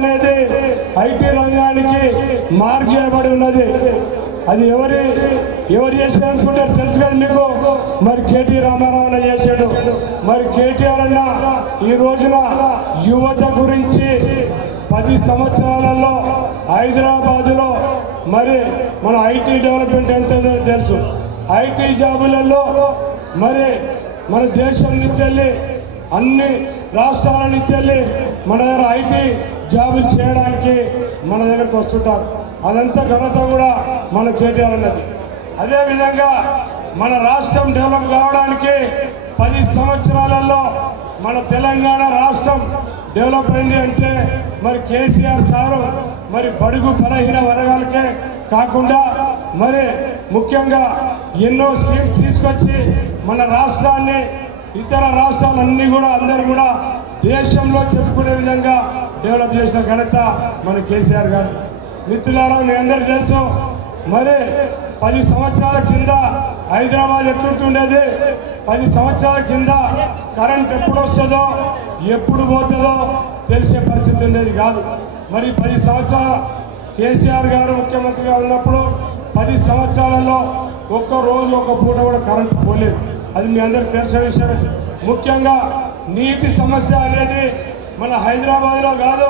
అనేది ఐటీ రంగానికి మార్క్ చేయబడి ఉన్నది. అది ఎవరు చేశారనుకుంటారు తెలుసు కదా మీకు. మరి కేటీ రామారావు చేశాడు. మరి కేటీఆర్ అన్న ఈ రోజున యువత గురించి 10 సంవత్సరాలలో హైదరాబాదులో మరి మన ఐటీ డెవలప్మెంట్ ఎంత తెలుసు. ఐటీ జాబులలో మరి మన దేశం నుంచి వెళ్ళి అన్ని రాష్ట్రాల నుంచి వెళ్ళి మన దగ్గర ఐటీ జాబులు చేయడానికి మన దగ్గరకు వస్తుంటారు. అదంతా ఘనత కూడా మన కేటీఆర్ అన్నది. అదేవిధంగా మన రాష్ట్రం డెవలప్ కావడానికి 10 సంవత్సరాలలో మన తెలంగాణ రాష్ట్రం డెవలప్ అయింది అంటే మరి కేసీఆర్ సారు మరి బడుగు బలహీన వర్గాలకే కాకుండా మరి ముఖ్యంగా ఎన్నో స్కీమ్స్ తీసుకొచ్చి మన రాష్ట్రాన్ని ఇతర రాష్ట్రాలన్నీ కూడా అందరూ కూడా దేశంలో చెప్పుకునే విధంగా డెవలప్ చేసిన ఘనత మన కేసీఆర్ గారు. మిత్రులారా, మీ అందరికీ తెలుసు మరి 10 సంవత్సరాల కింద హైదరాబాద్ ఎట్లుంటుండేది. 10 సంవత్సరాల కింద కరెంట్ ఎప్పుడు వస్తుందో ఎప్పుడు పోతుందో తెలిసే పరిస్థితి ఉండేది కాదు. మరి 10 సంవత్సరాల కేసీఆర్ గారు ముఖ్యమంత్రిగా ఉన్నప్పుడు 10 సంవత్సరాలలో ఒక్క రోజు ఒక పూట కూడా కరెంట్ పోలేదు. అది మీ అందరికి తెలిసిన విషయమే. ముఖ్యంగా నీటి సమస్య అనేది మన హైదరాబాద్లో కాదు,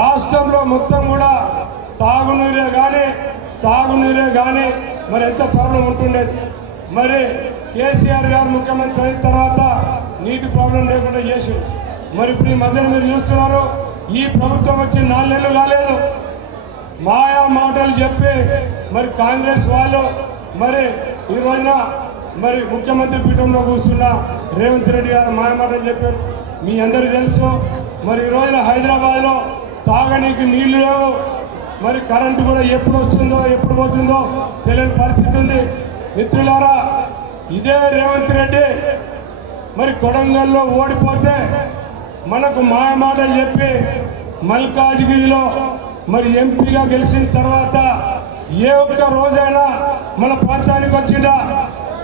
రాష్ట్రంలో మొత్తం కూడా తాగునీరే కానీ సాగునీరే కానీ మరి ఎంత ప్రాబ్లం ఉంటుండేది. మరి కేసీఆర్ గారు ముఖ్యమంత్రి అయిన తర్వాత నీటి ప్రాబ్లం లేకుండా చేసి మరి ఇప్పుడు ఈ మధ్యన మీరు చూస్తున్నారు. ఈ ప్రభుత్వం వచ్చి 4 నెలలు కాలేదు, మాయా మాటలు చెప్పి మరి కాంగ్రెస్ వాళ్ళు మరి ఈ రోజున మరి ముఖ్యమంత్రి పీఠంలో కూర్చున్న రేవంత్ రెడ్డి గారు మాయా మాటలు చెప్పారు. మీ అందరికీ తెలుసు. మరి ఈ రోజున హైదరాబాద్లో తాగనీకి నీళ్లు లేవు. మరి కరెంటు కూడా ఎప్పుడు వస్తుందో ఎప్పుడు పోతుందో తెలియని పరిస్థితి ఉంది. మిత్రులారా, ఇదే రేవంత్ రెడ్డి మరి కొడంగల్లో ఓడిపోతే మనకు మాయ మాటలు చెప్పి మల్కాజ్గిరిలో మరి ఎంపీగా గెలిచిన తర్వాత ఏ ఒక్క రోజైనా మన ప్రాంతానికి వచ్చిందా?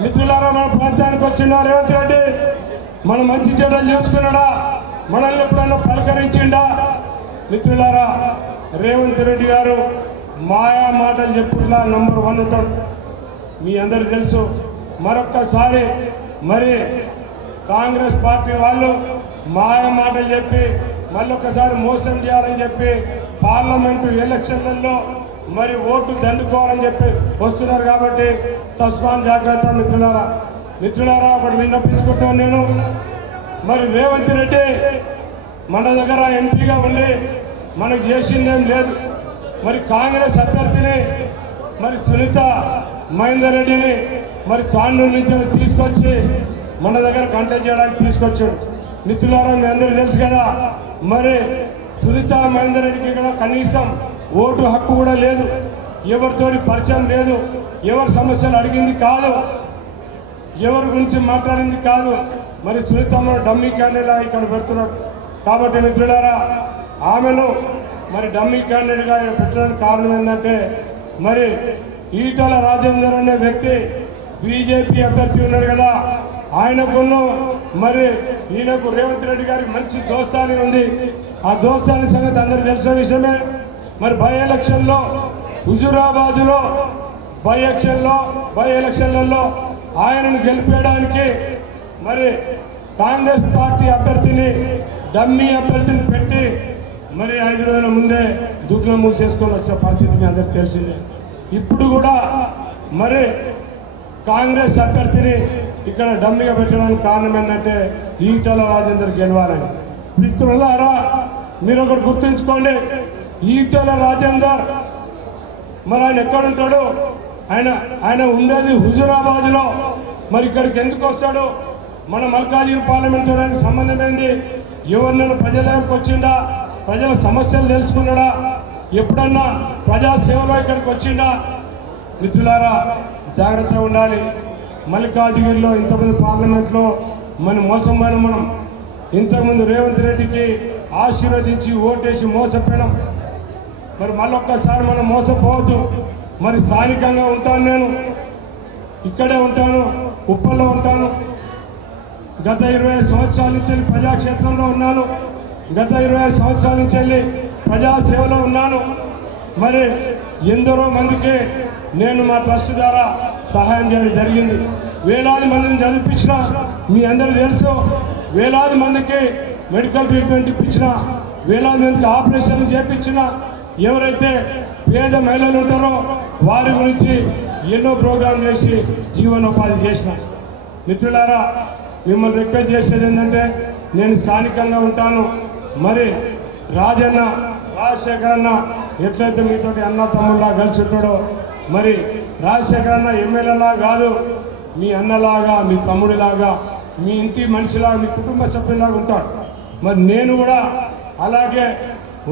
మిత్రులారా, మన ప్రాంతానికి వచ్చిందా రేవంత్ రెడ్డి? మన మంచి చెడ్డలు చేసుకున్నాడా? మనల్ని ఎప్పుడన్నా పలకరించిండా? మిత్రులారా, రేవంత్ రెడ్డి గారు మాయా మాటలు చెప్పుడులా నంబర్ 1 ఉంటాడు. మీ అందరికి తెలుసు. మరొక్కసారి మరి కాంగ్రెస్ పార్టీ వాళ్ళు మాయా మాటలు చెప్పి మళ్ళొక్కసారి మోసం చేయాలని చెప్పి పార్లమెంటు ఎలక్షన్లలో మరి ఓటు దండుకోవాలని చెప్పి వస్తున్నారు. కాబట్టి తస్మాన్ జాగ్రత్త మిత్రులారా, ఒకటి విన్నపించుకుంటాను నేను. మరి రేవంత్ రెడ్డి మన దగ్గర ఎంపీగా ఉండి మనకు చేసిందేం లేదు. మరి కాంగ్రెస్ అభ్యర్థిని మరి సునీత మహేందర్ రెడ్డిని మరి తాండూరు నుంచి తీసుకొచ్చి మన దగ్గర కంటెస్ట్ చేయడానికి తీసుకొచ్చాడు. మిత్రులారా, మీ అందరికీ తెలుసు కదా. మరి సునీత మహేందర్ రెడ్డికి ఇక్కడ కనీసం ఓటు హక్కు కూడా లేదు, ఎవరితోటి పరిచయం లేదు, ఎవరి సమస్యలు అడిగింది కాదు, ఎవరి గురించి మాట్లాడింది కాదు. మరి సునీతమ్మ డమ్మీ క్యాండిడేట్గా ఇక్కడ పెడుతున్నాడు. కాబట్టి మిత్రులారా, ఆమెను మరి డమ్మీ క్యాండిడేట్గా పెట్టడానికి కారణం ఏంటంటే మరి ఈటల రాజేందర్ అనే వ్యక్తి బీజేపీ అభ్యర్థి ఉన్నాడు కదా, ఆయనకును మరి ఈయనకు రేవంత్ రెడ్డి గారికి మంచి దోస్తాని ఉంది. ఆ దోస్తాని సంగతి అందరికీ తెలిసిన విషయమే. మరి బై ఎలక్షన్లో హుజూరాబాద్లో బై ఎలక్షన్లలో ఆయనను గెలిపేయడానికి మరి కాంగ్రెస్ పార్టీ అభ్యర్థిని డమ్మీ అభ్యర్థిని పెట్టి మరి 5 రోజుల ముందే దుఃఖం మూసేసుకొని వచ్చే పరిస్థితి మీ అందరికి తెలిసిందే. ఇప్పుడు కూడా మరి కాంగ్రెస్ అభ్యర్థిని ఇక్కడ డమ్మీగా పెట్టడానికి కారణం ఏంటంటే ఈటల రాజేందర్ గెలవాలని. మిత్రులారా, మీరు ఒకటి గుర్తుంచుకోండి. ఈటల రాజేందర్ మరి ఆయన ఎక్కడుంటాడు? ఆయన ఉండేది హుజూరాబాద్లో. మరి ఇక్కడికి ఎందుకు వస్తాడు? మన మల్కాజ్గిరి పార్లమెంట్ ఆయనకు సంబంధం ఏంది? ఎవరినైనా ప్రజల దగ్గరకు వచ్చిండా? ప్రజల సమస్యలు తెలుసుకున్నాడా? ఎప్పుడన్నా ప్రజాసేవలో ఇక్కడికి వచ్చిండా? మిత్రులారా, జాగ్రత్తగా ఉండాలి. మల్కాజ్గిరిలో ఇంతకుముందు పార్లమెంట్లో మనం ఇంతకుముందు రేవంత్ రెడ్డికి ఆశీర్వదించి ఓటేసి మోసపోయినాం. మరి మళ్ళొక్కసారి మనం మోసపోవద్దు. మరి స్థానికంగా ఉంటాను, నేను ఇక్కడే ఉంటాను, ఉప్పల్లో ఉంటాను. గత 25 సంవత్సరాల నుంచి ప్రజాక్షేత్రంలో ఉన్నాను. గత 25 సంవత్సరాల నుంచి ప్రజాసేవలో ఉన్నాను. మరి ఎందరో మందికి నేను మా ట్రస్ట్ ద్వారా సహాయం చేయడం జరిగింది. వేలాది మందిని చదివించిన మీ అందరికీ తెలుసు. వేలాది మందికి మెడికల్ ట్రీట్మెంట్ ఇప్పించిన, వేలాది మందికి ఆపరేషన్ చేయించిన, ఎవరైతే పేద మహిళలు ఉంటారో వారి గురించి ఎన్నో ప్రోగ్రాం చేసి జీవనోపాధి చేసిన. మిత్రులారా, మిమ్మల్ని రిక్వెస్ట్ చేసేది ఏంటంటే, నేను స్థానికంగా ఉంటాను. మరి రాజన్న రాజశేఖర్ అన్న ఎట్లయితే మీతోటి అన్న తమ్ముళ్ళ కలిసి ఉంటాడో, మరి రాజశేఖర్ అన్న ఎమ్మెల్యేలా కాదు, మీ అన్నలాగా, మీ తమ్ముడిలాగా, మీ ఇంటి మనిషిలాగా, మీ కుటుంబ సభ్యులాగా ఉంటాడు. మరి నేను కూడా అలాగే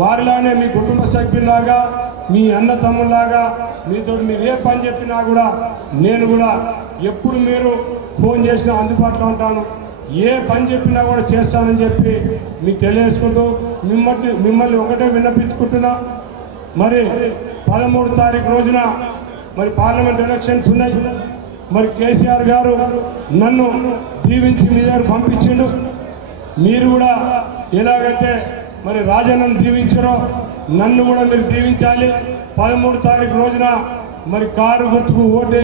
వారిలానే మీ కుటుంబ సభ్యులాగా, మీ అన్న తమ్ముళ్ళలాగా మీతో మీరు ఏ పని చెప్పినా కూడా నేను కూడా ఎప్పుడు మీరు ఫోన్ చేసినా అందుబాటులో ఉంటాను. ఏ పని చెప్పినా కూడా చేస్తానని చెప్పి మీకు తెలియజేసుకుంటూ మిమ్మల్ని ఒకటే విన్నపించుకుంటున్నా. మరి 13 తారీఖు రోజున మరి పార్లమెంట్ ఎలక్షన్స్ ఉన్నాయి. మరి కేసీఆర్ గారు నన్ను దీవించి మీ దగ్గర పంపించిండు. మీరు కూడా ఎలాగైతే మరి రాజన్నను దీవించారో నన్ను కూడా మీరు దీవించాలి. 13 తారీఖు రోజున మరి కారు గుర్తుకు ఓటే